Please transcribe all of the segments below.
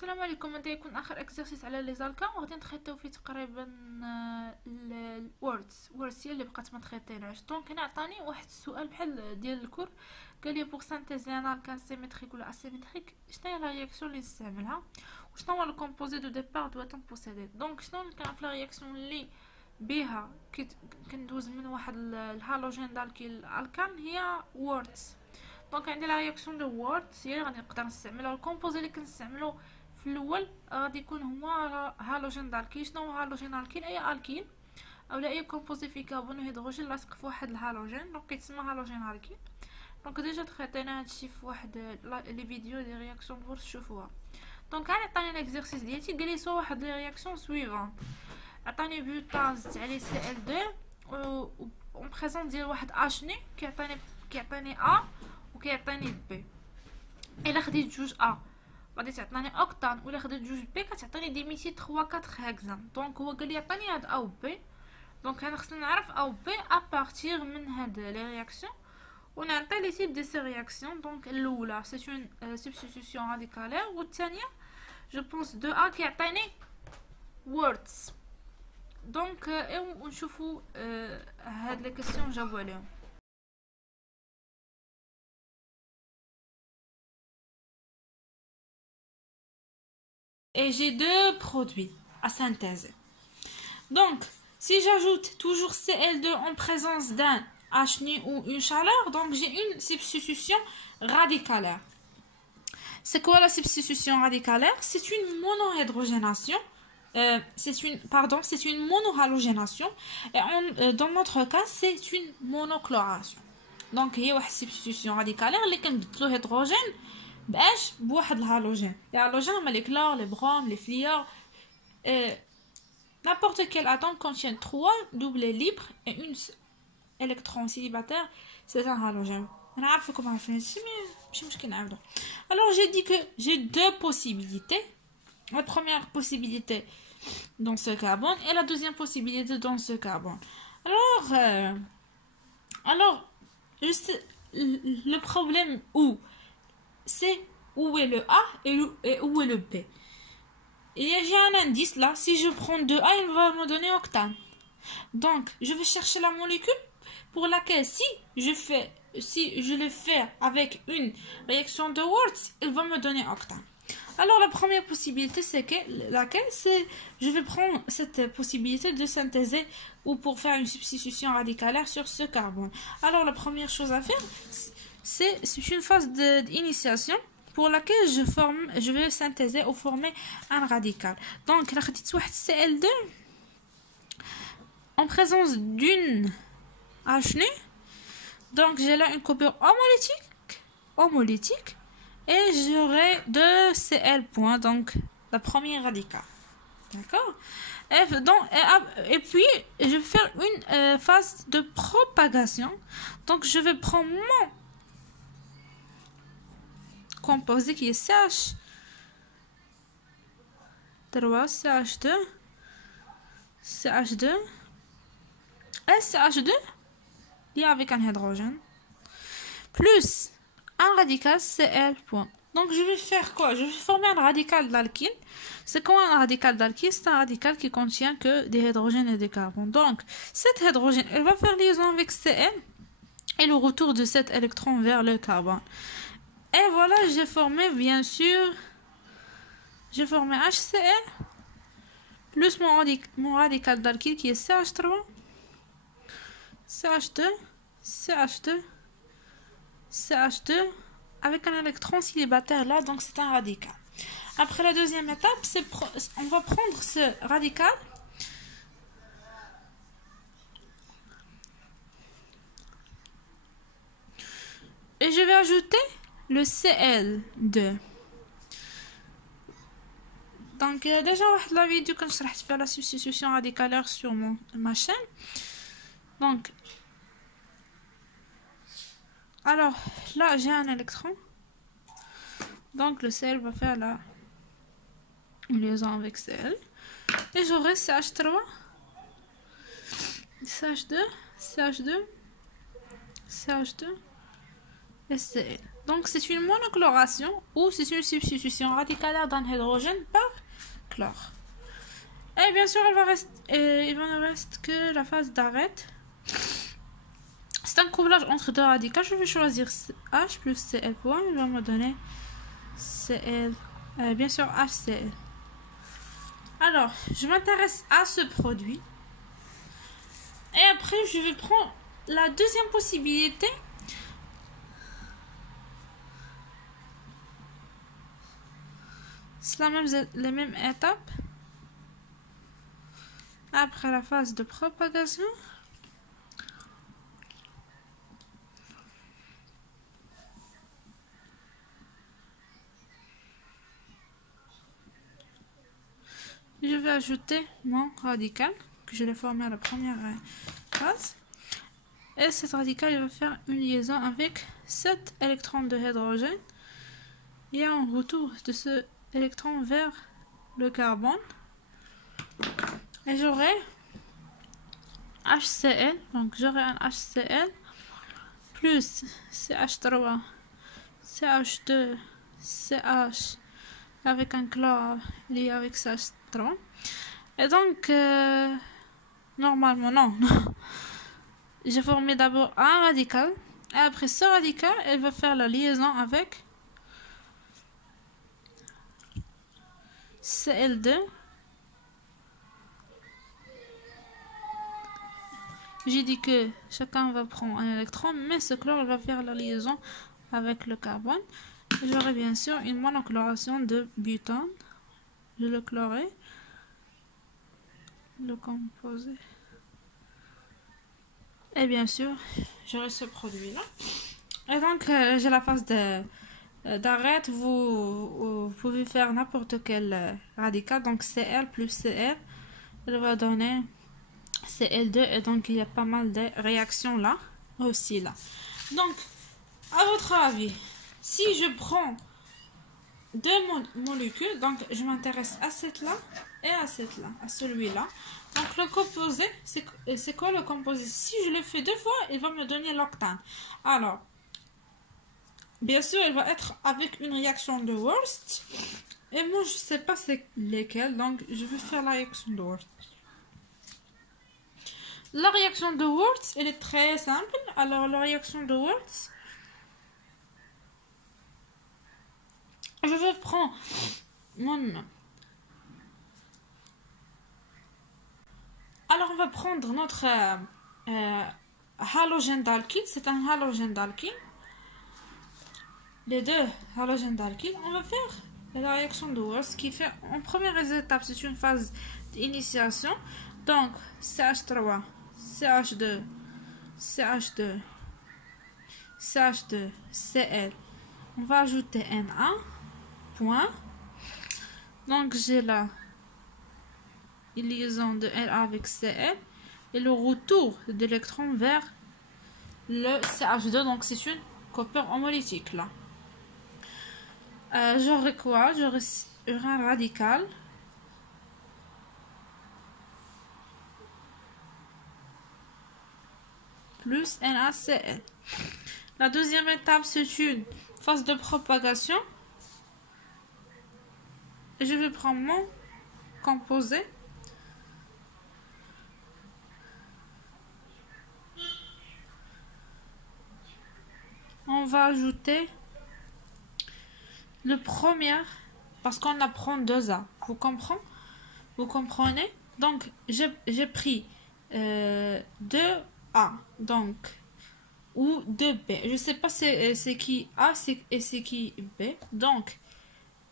السلام عليكم. غادي يكون اخر اكزرسيس على لي زالكا وغادي نتريطيو فيه تقريبا الوردز هي اللي بقات ما تريطيناش. دونك هنا عطاني واحد السؤال بحال ديال الكور، قال لي بوغ سانتيزي ان الكان سيميتريك ولا اسيميتريك شنو هي لا رياكسيون اللي نستعملها وشنو هو الكومبوزي دو ديبار دو تون بوسيدي. دونك شنو كنعرف لا رياكسيون اللي بها كندوز من واحد الهالوجين دالكيل الكان هي ووردز. دونك عندي لا رياكسيون دو ووردز هي اللي غادي نقدر نستعملها. الكومبوزي اللي كنستعملو في الاول غادي يكون هو هالوجين دالكيل. شنو هو هالوجين دالكيل؟ اي الكين اولا اي كومبوزي في كربون وهيدروجين لاصق في واحد الهالوجين، دونك كيتسمى هالوجين دالكيل. دونك ديجا تخيطينا هادشي في واحد لي فيديو دي رياكسيون بغيتو تشوفوها. دونك هاني عطاني ليكزرسيس ديالتي، قال لي سوا واحد لي رياكسيون سويفون. عطاني بيوتان زدت عليه سي ال 2 اون بريزون ديال واحد اشني كيعطيني ا وكيعطيني بي. الا خديت جوج ا غادي تعطيني اوكتان، ولا خديت جوج بي كتعطيني ديميتي 3 4 هكزان. دونك هو قال لي عطاني هاد ا و بي. دونك انا خصني نعرف ا و بي ابارتير من هاد لي رياكسيون ونعطي لي تيب دي سي رياكسيون. دونك الاولى سي اون سبستيتيوشن راديكالير، والثانيه جو بونس 2 ا كيعطيني ووردز. دونك ونشوفوا هاد لي كيسيون جاوبوا عليهم. Et j'ai deux produits à synthèse. Donc, si j'ajoute toujours Cl2 en présence d'un HNI ou une chaleur, donc j'ai une substitution radicalaire. C'est quoi la substitution radicalaire? C'est une monohydrogénation. C'est une monohalogénation. Et dans notre cas, c'est une monochloration. Donc, il y a une substitution radicalaire qui est l'hydrogène باش بواحد الهالوجين. الهالوجين هما لي كلور، لي بروم، لي فليور. N'importe quel atome contient 3 doubles libres et une électron célibataire, c'est un halogène. On a fait comment faire ici, mais je me suis dit. Alors j'ai dit que j'ai deux possibilités. La première possibilité dans ce carbone et la deuxième possibilité dans ce carbone. Alors juste le problème c'est où est le A et où est le B. Et j'ai un indice là, si je prends 2A, il va me donner octane. Donc, je vais chercher la molécule pour laquelle si je le fais avec une réaction de Wurtz, il va me donner octane. Alors, la première possibilité, c'est je vais prendre cette possibilité de synthéser ou pour faire une substitution radicalaire sur ce carbone. Alors, la première chose à faire, c'est une phase d'initiation pour laquelle je vais synthéser ou former un radical. Donc, la Cl2 en présence d'une HNI. Donc, j'ai là une coupure homolytique et j'aurai 2 Cl points, donc la première radicale. D'accord? Et puis, je vais faire une phase de propagation. Donc, je vais prendre mon composé qui est CH3, CH2, CH2 et CH2 lié avec un hydrogène plus un radical Cl point. Donc je vais faire quoi? Je vais former un radical d'alkyle. C'est quoi un radical d'alkyle? C'est un radical qui contient que des hydrogènes et des carbones. Donc cet hydrogène, elle va faire liaison avec Cl et le retour de cet électron vers le carbone. Et voilà, j'ai formé bien sûr, j'ai formé HCl plus mon radical d'alkyle qui est CH3, CH2, CH2, CH2 avec un électron célibataire là, donc c'est un radical. Après la deuxième étape, on va prendre ce radical et je vais ajouter le Cl2. Donc déjà la vidéo quand je vais faire la substitution radicalaire sur ma chaîne. Donc alors là j'ai un électron, donc le Cl va faire la liaison avec Cl et j'aurai CH3, CH2, CH2, CH2 et Cl. Donc c'est une monochloration ou c'est une substitution radicalaire d'un hydrogène par chlore. Et bien sûr, il ne reste que la phase d'arrêt. C'est un couplage entre deux radicaux. Je vais choisir H plus Cl point. Il va me donner Cl. Bien sûr, HCl. Alors, je m'intéresse à ce produit. Et après, je vais prendre la deuxième possibilité. C'est les mêmes étapes. Après la phase de propagation. Je vais ajouter mon radical que je l'ai formé à la première phase. Et cet radical il va faire une liaison avec 7 électrons de hydrogène. Et un retour de ce électron vers le carbone. Et j'aurai HCl. Donc j'aurai un HCl plus CH3, CH2, CH avec un chlore lié avec CH3. Et donc, normalement, non. J'ai formé d'abord un radical. Et après ce radical, elle va faire la liaison avec Cl2. J'ai dit que chacun va prendre un électron, mais ce chlore va faire la liaison avec le carbone. J'aurai bien sûr une monochloration de butane. Je le chlorer, le composer. Et bien sûr, j'aurai ce produit-là. Et donc, j'ai la phase d'arrêt. Vous pouvez faire n'importe quel radical. Donc, Cl plus Cl, elle va donner Cl2. Et donc, il y a pas mal de réactions là, aussi là. Donc, à votre avis, si je prends deux molécules, donc je m'intéresse à cette là et à cette là, à celui-là. Donc le composé, c'est quoi le composé? Si je le fais deux fois, il va me donner l'octane. Alors, bien sûr, il va être avec une réaction de Wurtz. Et moi, je sais pas c'est lesquelles, donc je vais faire la réaction de Wurtz. La réaction de Wurtz, elle est très simple. Alors, la réaction de Wurtz, je vais prendre mon... Alors, on va prendre notre halogène d'alkyle. C'est un halogène d'alkyle. Les deux halogènes d'alkyle. On va faire la réaction de Wurtz qui fait en première étape, c'est une phase d'initiation. Donc, CH3, CH2, CH2, CH2, Cl. On va ajouter Na. Point. Donc, j'ai là une liaison de La avec Cl et le retour d'électrons vers le CH2. Donc, c'est une copper homolytique là. J'aurai quoi? J'aurai un radical. Plus NaCl. La deuxième étape, c'est une phase de propagation. Et je vais prendre mon composé. On va ajouter le premier, parce qu'on apprend 2A. Vous comprenez? Vous comprenez? Donc, j'ai pris 2A, donc, ou 2B. Je sais pas c'est qui A et c'est qui B. Donc,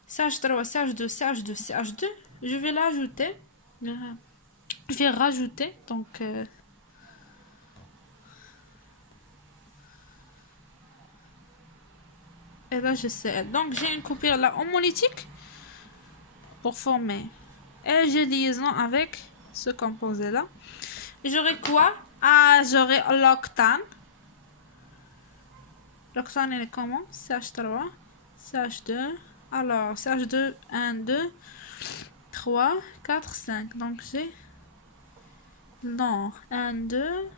CH3, CH2, CH2, CH2, je vais l'ajouter. Je vais rajouter, donc... et là, je sais. Donc, j'ai une coupure là homolytique pour former. Et j'ai liaison avec ce composé-là. J'aurai quoi? Ah, j'aurai l'octane. L'octane, elle est comment? CH3, CH2. Alors, CH2, 1, 2, 3, 4, 5. Donc, j'ai... Non, 1, 2,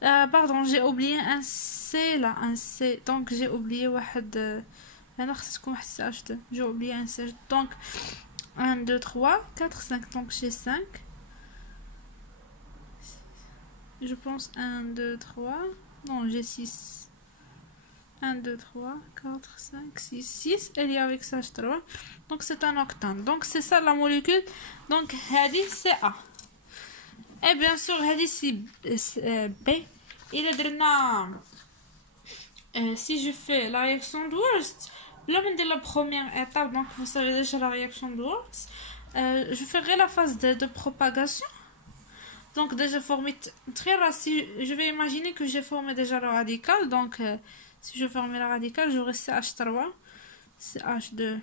Pardon, j'ai oublié un C là, un C. Donc j'ai oublié واحد. J'ai oublié un C. Donc 1, 2, 3, 4, 5. Donc j'ai 5. Je pense 1, 2, 3. Non, j'ai 6. 1, 2, 3, 4, 5, 6, 6. Elle est avec ça, 3. Donc c'est un octane. Donc c'est ça la molécule. Donc Hadi c'est A. Et bien sûr, Hadi c'est B. Il est si je fais la réaction de Wurst, là de la première étape, donc vous savez déjà la réaction de Wurst, je ferai la phase de propagation. Donc déjà formé très racine, je vais imaginer que j'ai formé déjà le radical. Donc si je forme le radical, j'aurai CH3, CH2,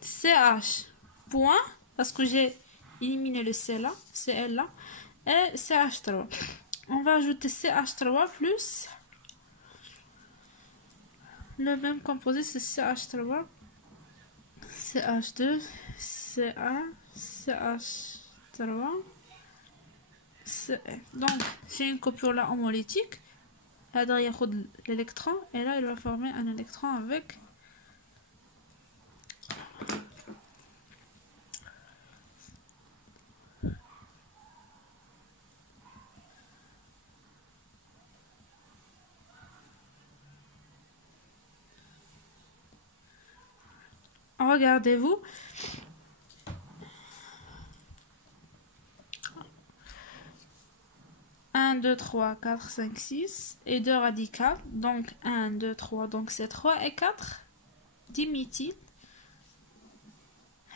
CH point, parce que j'ai éliminé le C là, CL là, et CH3. On va ajouter CH3 plus le même composé, c'est CH3, CH2, CA, CH3, CE. Donc j'ai une coupure là homolytique. Là il y a l'électron et là il va former un électron avec regardez-vous. Un, 2, 3, 4, 5, 6 et 2 radicales. Donc 1, 2, 3, donc c'est 3 et 4 diméthyl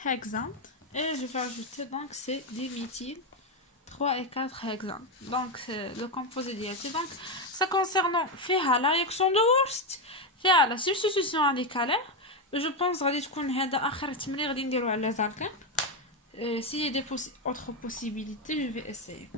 hexante. Et je vais ajouter donc c'est diméthyl 3 et 4 hexante. Donc le composé diéthyl. Donc ça concernant faire la réaction de Wurst, faire la substitution radicalaire. Je pense غادي تكون هذا اخر تمرين غادي نديرو على زالكان. S'il y a des autres possibilités, je vais essayer.